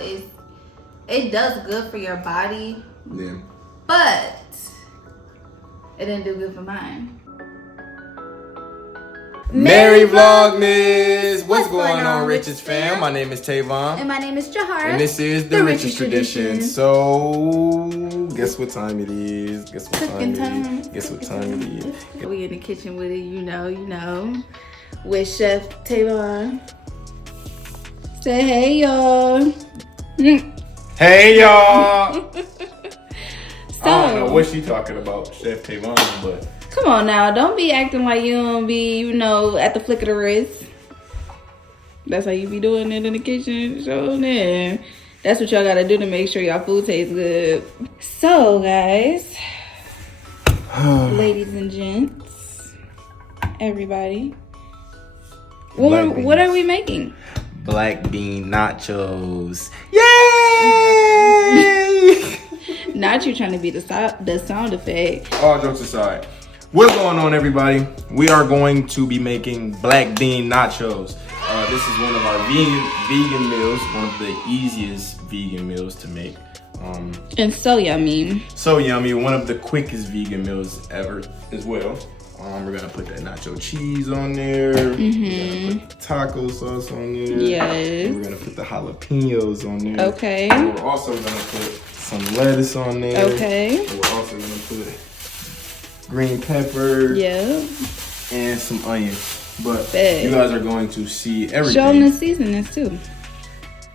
It does good for your body. Yeah. But it didn't do good for mine. Merry Vlogmas! What's going on, Rich's fam? My name is Tavon. And my name is Jahara. And this is the Rich's Tradition. So, guess what time it is? Guess what time it is? Guess what time it is? We in the kitchen with it, you know. With Chef Tavon. Say hey, y'all. Hey, y'all! So, I don't know what she talking about, Chef Tavon, but... Come on now, don't be acting like you don't be, at the flick of the wrist. That's how you be doing it in the kitchen. So then, that's what y'all gotta do to make sure y'all food tastes good. So guys, ladies and gents, everybody, what are we making? Black bean nachos. Yay! Not you trying to be the sound effect. All jokes aside. What's going on, everybody? We are going to be making black bean nachos. This is one of our vegan meals, one of the easiest vegan meals to make. And so yummy. So yummy, one of the quickest vegan meals ever as well. We're gonna put that nacho cheese on there. We're gonna put taco sauce on there. Yes. And we're gonna put the jalapenos on there. Okay. And we're also gonna put some lettuce on there. Okay. And we're also gonna put green pepper, yeah, and some onions. But Bet. you guys are going to see everything. Show them the seasonings too.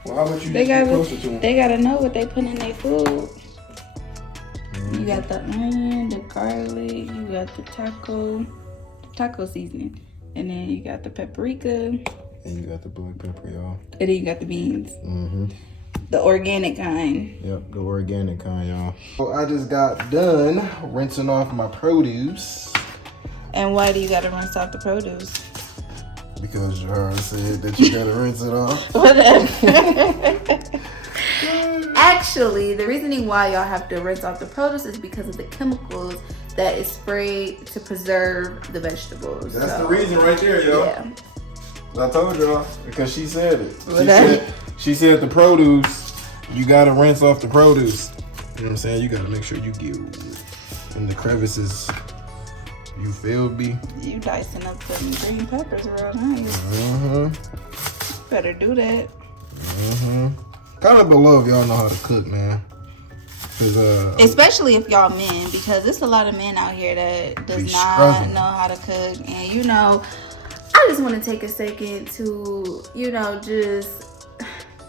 Well, how about you They get closer to them? They gotta know what they put in their food. You got the onion, the garlic, you got the taco seasoning, and then you got the paprika, And you got the black pepper, y'all. and then you got the beans. The organic kind. Yep, the organic kind, y'all. So I just got done rinsing off my produce. And why do you gotta rinse off the produce? Because Jahara said that you gotta rinse it off. Whatever. Actually, the reasoning why y'all have to rinse off the produce is because of the chemicals that is sprayed to preserve the vegetables. That's the reason right there, y'all. Yeah. I told y'all, because she said it. Whatever. She said the produce, you gotta rinse off the produce. You know what I'm saying? You gotta make sure you get in the crevices. You feel me? You dicing up some green peppers around here. Better do that. Comment below if y'all know how to cook, man. Especially if y'all men, because there's a lot of men out here that does not know how to cook. And I just want to take a second to, just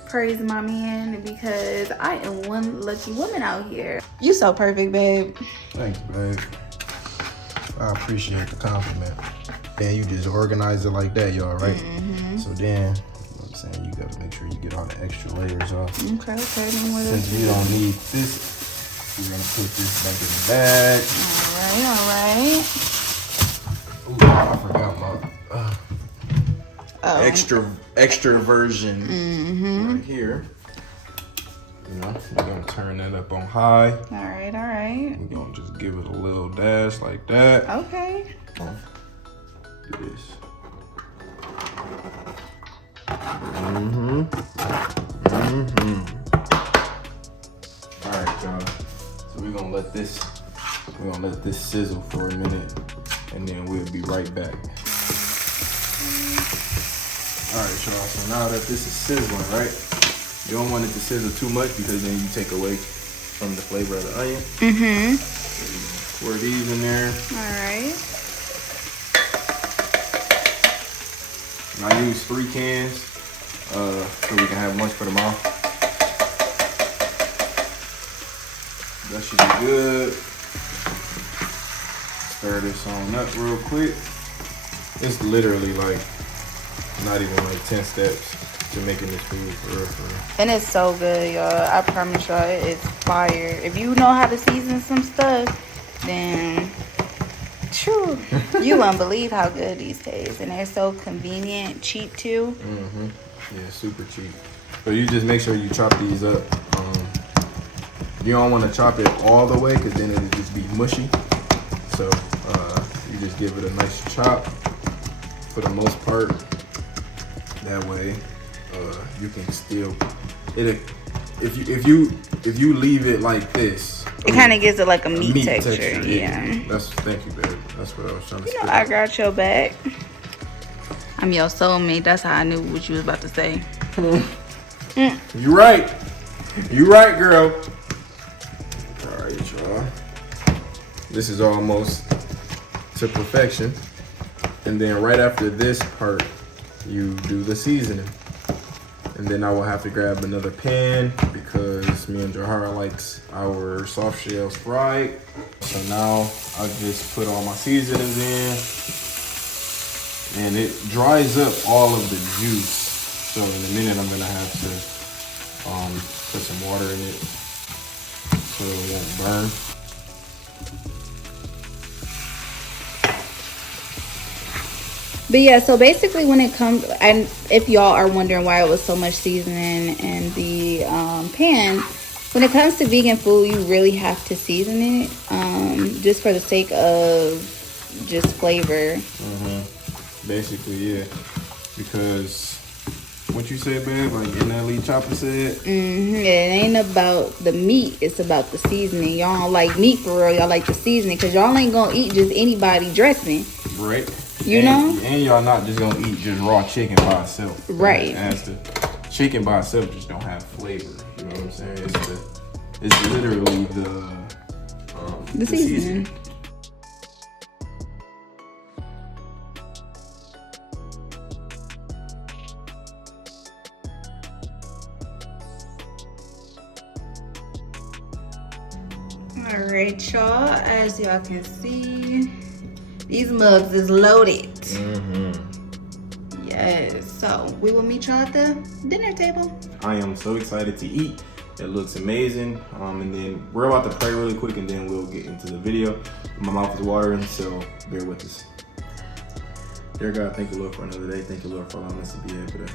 praise my man, because I am one lucky woman out here. You so perfect, babe. Thanks, babe. I appreciate the compliment. And you just organize it like that, y'all, right? So then, you know what I'm saying, you gotta make sure you get all the extra layers off. Okay. Since we don't need this, we're gonna put this back in the bag. All right. Ooh, I forgot my extra version right here. We're gonna turn that up on high. All right. We're gonna just give it a little dash like that. Okay. Do this. All right, y'all. So we're gonna let this sizzle for a minute, and then we'll be right back. All right, y'all. So now that this is sizzling, right? You don't want it to sizzle too much, because then you take away from the flavor of the onion. So pour these in there. All right. And I use 3 cans so we can have lunch for tomorrow. That should be good. Stir this on up real quick. It's literally like not even like 10 steps to making this food for real. And it's so good, y'all. I promise y'all, it's fire. If you know how to season some stuff, then true, you won't believe how good these taste. And they're so convenient, cheap too. Yeah, super cheap. So you just make sure you chop these up. You don't want to chop it all the way, because then it'll just be mushy. So you just give it a nice chop for the most part. That way you can still, if you leave it like this, it kind of gives it like a meat texture. Yeah. Thank you, babe. That's what I was trying to say. I got your back. I'm your soulmate. That's how I knew what you was about to say. You right. You right, girl. All right, y'all. This is almost to perfection. And then right after this part, you do the seasoning. And then I will have to grab another pan because me and Jahara likes our soft shells fried. So now I just put all my seasonings in. And it dries up all of the juice. So in a minute I'm gonna have to put some water in it so it won't burn. But yeah, so basically when it comes, and if y'all are wondering why it was so much seasoning in the pan, when it comes to vegan food, you really have to season it just for the sake of just flavor. Basically, yeah. Because what you said, babe, like in that Lee Chopper said, It ain't about the meat, it's about the seasoning. Y'all don't like meat for real, y'all like the seasoning, because y'all ain't gonna eat just anybody dressing. Right. You know? And y'all not just gonna eat just raw chicken by itself. Right. As the chicken by itself just don't have flavor. You know what I'm saying? It's literally the seasoning. All right, y'all. As y'all can see, these mugs is loaded. Yes. So we will meet y'all at the dinner table. I am so excited to eat. It looks amazing. And then we're about to pray really quick, and then we'll get into the video. My mouth is watering, so bear with us. Dear God, thank you, Lord, for another day. Thank you, Lord, for allowing us to be able to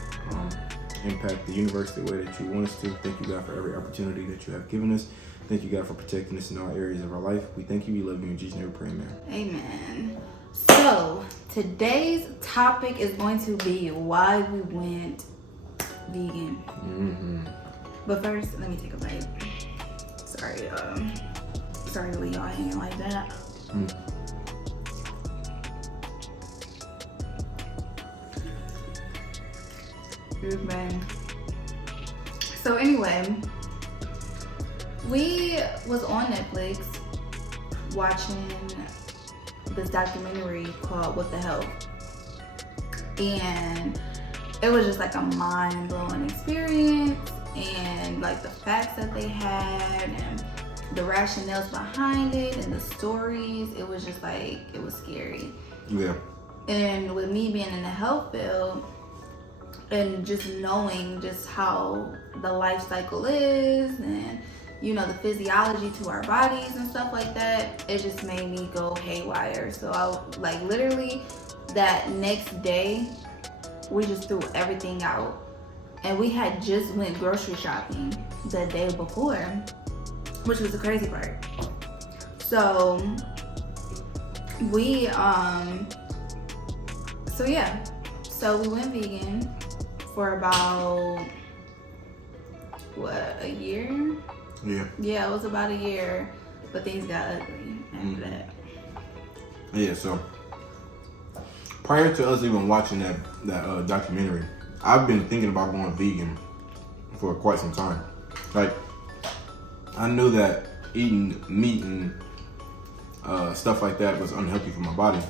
impact the universe the way that you want us to. Thank you, God, for every opportunity that you have given us. Thank you, God, for protecting us in all areas of our life. We thank you. We love you. In Jesus' name we pray, amen. Amen. So today's topic is going to be why we went vegan. But first, let me take a bite. Sorry to leave y'all hanging like that. Good man. So anyway, we was on Netflix watching this documentary called What the Hell, and it was just like a mind-blowing experience, and like the facts that they had and the rationales behind it and the stories, it was just like, it was scary. Yeah. And with me being in the health field and just knowing just how the life cycle is and you know the physiology to our bodies and stuff like that, it just made me go haywire. So I like literally that next day we just threw everything out, and we had just went grocery shopping the day before, which was the crazy part. So we so we went vegan for about a year. Yeah, it was about a year, but things got ugly after that. Yeah, so prior to us even watching that documentary, I've been thinking about going vegan for quite some time. Like, I knew that eating meat and stuff like that was unhealthy for my body,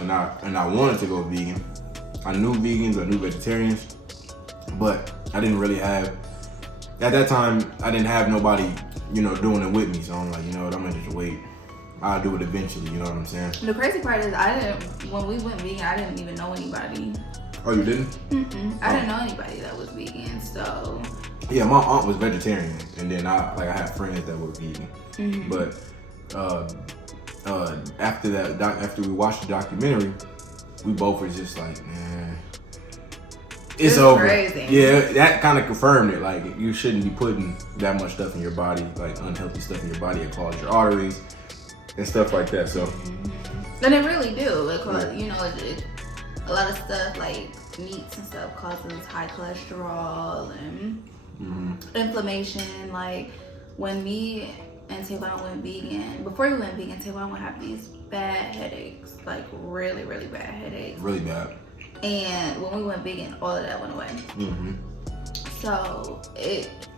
and I wanted to go vegan. I knew vegans, I knew vegetarians, but I didn't really have, at that time, I didn't have nobody, you know, doing it with me. So I'm like, you know what, I'm gonna just wait. I'll do it eventually, you know what I'm saying? The crazy part is when we went vegan, I didn't even know anybody. Oh, you didn't? I didn't know anybody that was vegan, so. Yeah, my aunt was vegetarian, and then I had friends that were vegan. But after we watched the documentary, we both were just like, man, it's over. Crazy. Yeah, that kind of confirmed it. Like, you shouldn't be putting that much stuff in your body, like unhealthy stuff in your body. It clogs your arteries and stuff like that. So, and it really do. It cause, you know, a lot of stuff like meats and stuff causes high cholesterol, and inflammation. Like when me and Tavon went vegan, before we went vegan, Tavon would have these bad headaches, like really, really bad headaches. Really bad. And when we went vegan, all of that went away. So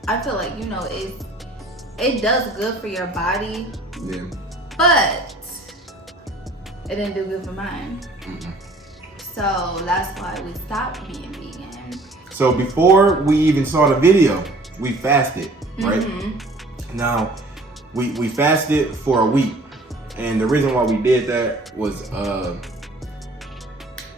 I feel like, you know, it does good for your body. Yeah. But it didn't do good for mine. So that's why we stopped being vegan. So before we even saw the video, we fasted, right? Now, we fasted for a week. And the reason why we did that was to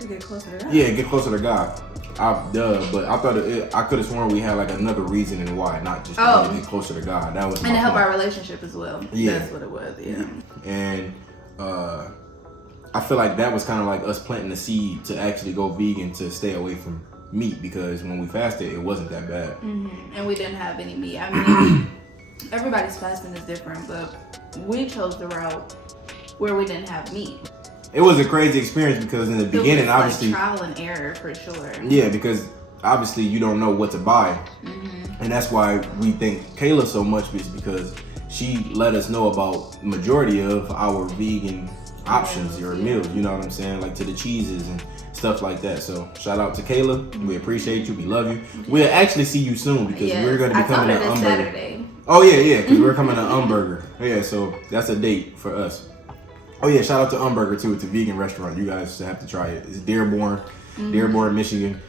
get closer to God. Yeah, get closer to God. But I thought I could have sworn we had like another reason and why, not just to get closer to God. That was and to help our relationship as well. Yeah, that's what it was. Yeah. And I feel like that was kind of like us planting the seed to actually go vegan, to stay away from meat, because when we fasted, it wasn't that bad. And we didn't have any meat. I mean, everybody's fasting is different, but we chose the route where we didn't have meat. It was a crazy experience because in the beginning, obviously, like trial and error for sure. Yeah, because obviously you don't know what to buy, and that's why we thank Kayla so much, is because she let us know about majority of our vegan options, your meals. You know what I'm saying, like to the cheeses and stuff like that. So shout out to Kayla. We appreciate you. We love you. We'll actually see you soon because we're going to be coming to Saturday. Oh yeah, because we're coming to Umburger. Yeah, so that's a date for us. Oh yeah, shout out to Umburger too. It's a vegan restaurant. You guys have to try it. It's Dearborn, Michigan.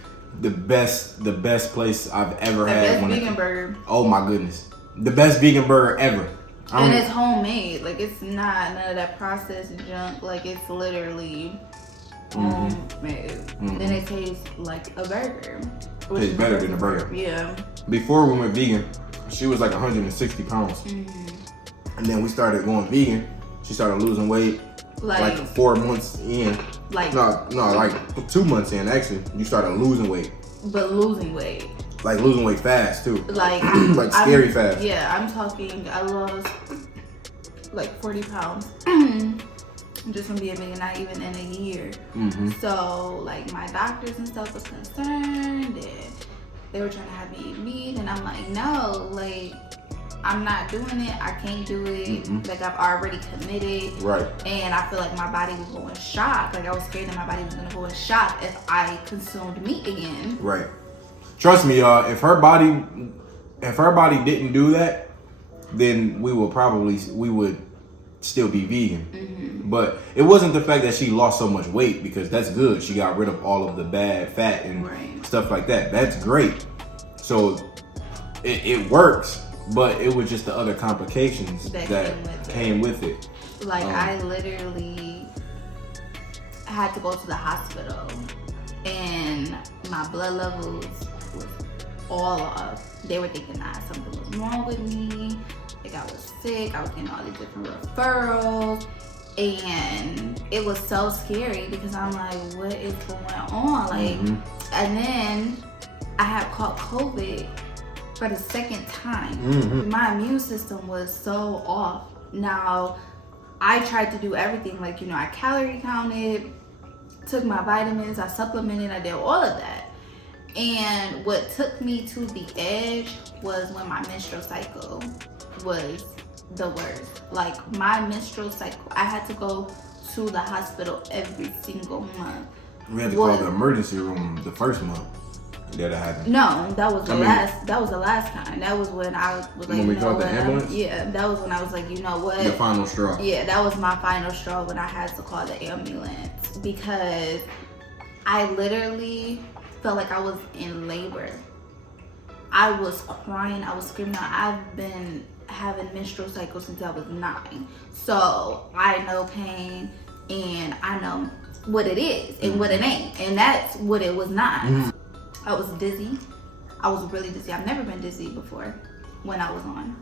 The best place I've ever had. The best vegan burger. Oh my goodness, the best vegan burger ever. And it's homemade. Like it's not none of that processed junk. Like it's literally homemade. And it tastes like a burger. It tastes better than a burger. Yeah. Before we went vegan, she was like 160 pounds. And then we started going vegan. She started losing weight like 4 months in. No, like 2 months in actually. You started losing weight. But losing weight. Like losing weight fast too. Like like scary fast. Yeah, I'm talking. I lost like 40 pounds just from being vegan, not even in a year. So like my doctors and stuff was concerned, and they were trying to have me eat meat, and I'm like, no, like I'm not doing it. I can't do it. Like I've already committed. Right. And I feel like my body would go in shock. Like I was scared that my body was gonna go in shock if I consumed meat again. Right. Trust me, y'all. If her body didn't do that, then we would still be vegan. But it wasn't the fact that she lost so much weight, because that's good. She got rid of all of the bad fat and stuff like that. That's great. So it works. But it was just the other complications that came with it. Like I literally had to go to the hospital, and my blood levels was all off. They were thinking that something was wrong with me. Like I was sick. I was getting all these different referrals, and it was so scary because I'm like, what is going on? Like, and then I had caught COVID for the second time. My immune system was so off. Now, I tried to do everything. Like, you know, I calorie counted, took my vitamins, I supplemented, I did all of that. And what took me to the edge was when my menstrual cycle was the worst. Like, my menstrual cycle, I had to go to the hospital every single month. We had to call the emergency room the first month. That happened. No, that was the last. That was the last time. That was when I was like, when we called the ambulance. Yeah, that was when I was like, you know what? The final straw. Yeah, that was my final straw when I had to call the ambulance, because I literally felt like I was in labor. I was crying. I was screaming. I've been having menstrual cycles since I was 9, so I know pain and I know what it is and what it ain't, and that's what it was not. I was dizzy. I was really dizzy. I've never been dizzy before when I was on.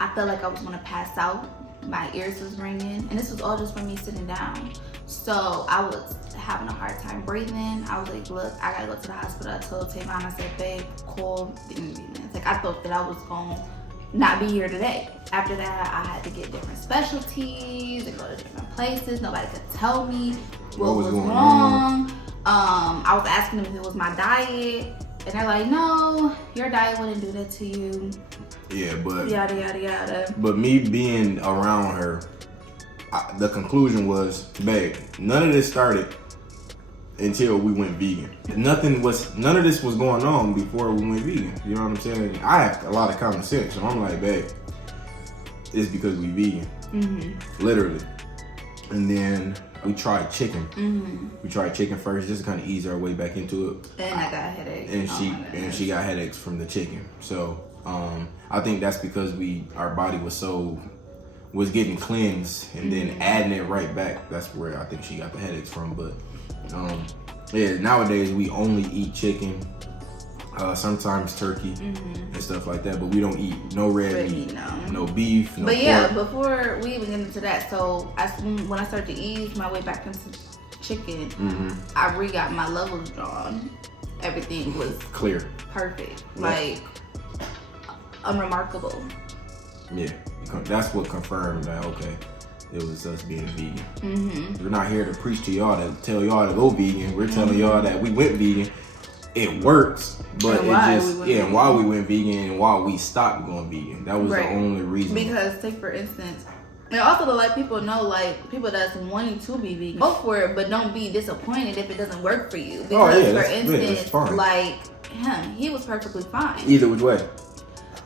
I felt like I was gonna pass out. My ears was ringing, and this was all just from me sitting down. So I was having a hard time breathing. I was like, look, I gotta go to the hospital. I told Tavon, I said, babe, call the ambulance. Like I thought that I was gonna not be here today. After that, I had to get different specialties and go to different places. Nobody could tell me what was wrong. I was asking them if it was my diet. And they're like, no, your diet wouldn't do that to you. Yeah, but yada yada yada. But me being around her, the conclusion was, babe, none of this started until we went vegan. None of this was going on before we went vegan. You know what I'm saying? I have a lot of common sense, so I'm like, babe, it's because we vegan. Mm-hmm. Literally. And then we tried chicken. Mm-hmm. We tried chicken first just to kind of ease our way back into it. And I got headaches. And she got headaches from the chicken. So I think that's because our body was getting cleansed and then adding it right back. That's where I think she got the headaches from. But yeah, nowadays we only eat chicken. Sometimes turkey and stuff like that, but we don't eat no red meat, no beef, no But pork. yeah, before we even get into that, so when I started to ease my way back into chicken, I re-got my levels drawn. Everything was clear, perfect, like unremarkable. Yeah, that's what confirmed that, okay, it was us being vegan. We're not here to preach to y'all to tell y'all to go vegan. We're telling y'all that we went vegan. It works, but and why we went vegan and why we stopped going vegan. That was the only reason. Because take for instance, and also to let people know, like people that's wanting to be vegan, go for it, but don't be disappointed if it doesn't work for you. Because for instance, like him, he was perfectly fine. Either which way.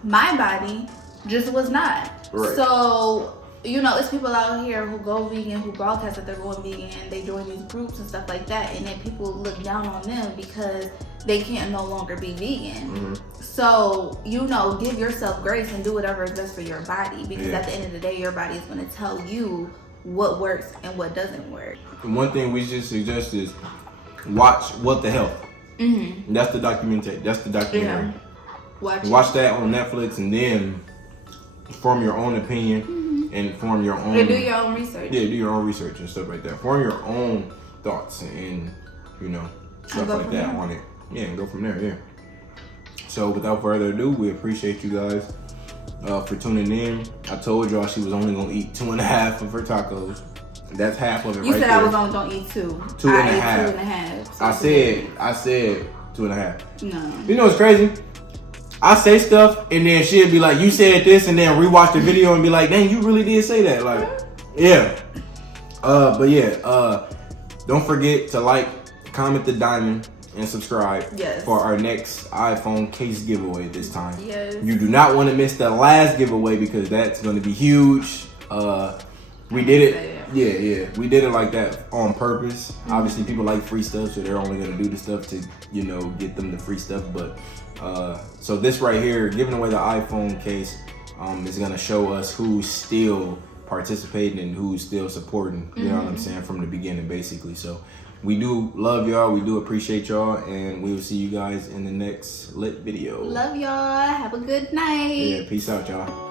My body just was not. Right. So, you know, it's people out here who go vegan, who broadcast that they're going vegan, they join these groups and stuff like that, and then people look down on them because they can't no longer be vegan. So, you know, give yourself grace and do whatever is best for your body, because at the end of the day, your body is going to tell you what works and what doesn't work. One thing we just suggest is watch What the Health. That's the documentary. Yeah. Watch that on Netflix and then form your own opinion and form your own. And do your own research. Yeah, do your own research and stuff like that. Form your own thoughts and you know, stuff like that on it. Yeah, and go from there, yeah. So without further ado, we appreciate you guys for tuning in. I told y'all she was only gonna eat 2.5 of her tacos. That's half of it. You right said there. I was only gonna eat 2. 2.5. I ate 2.5. So I said 2.5. No. You know what's crazy? I say stuff and then she'll be like, you said this, and then rewatch the video and be like, dang, you really did say that. Like, yeah. But yeah, don't forget to like, comment the diamond, and subscribe for our next iPhone case giveaway this time. Yes. You do not want to miss the last giveaway because that's going to be huge. We did it. Yeah. We did it like that on purpose. Obviously, people like free stuff, so they're only going to do the stuff to, you know, get them the free stuff. But so this right here, giving away the iPhone case, is going to show us who's still participating and who's still supporting. You know what I'm saying, from the beginning, basically. So we do love y'all. We do appreciate y'all, and we will see you guys in the next lit video. Love y'all. Have a good night. Yeah, peace out, y'all.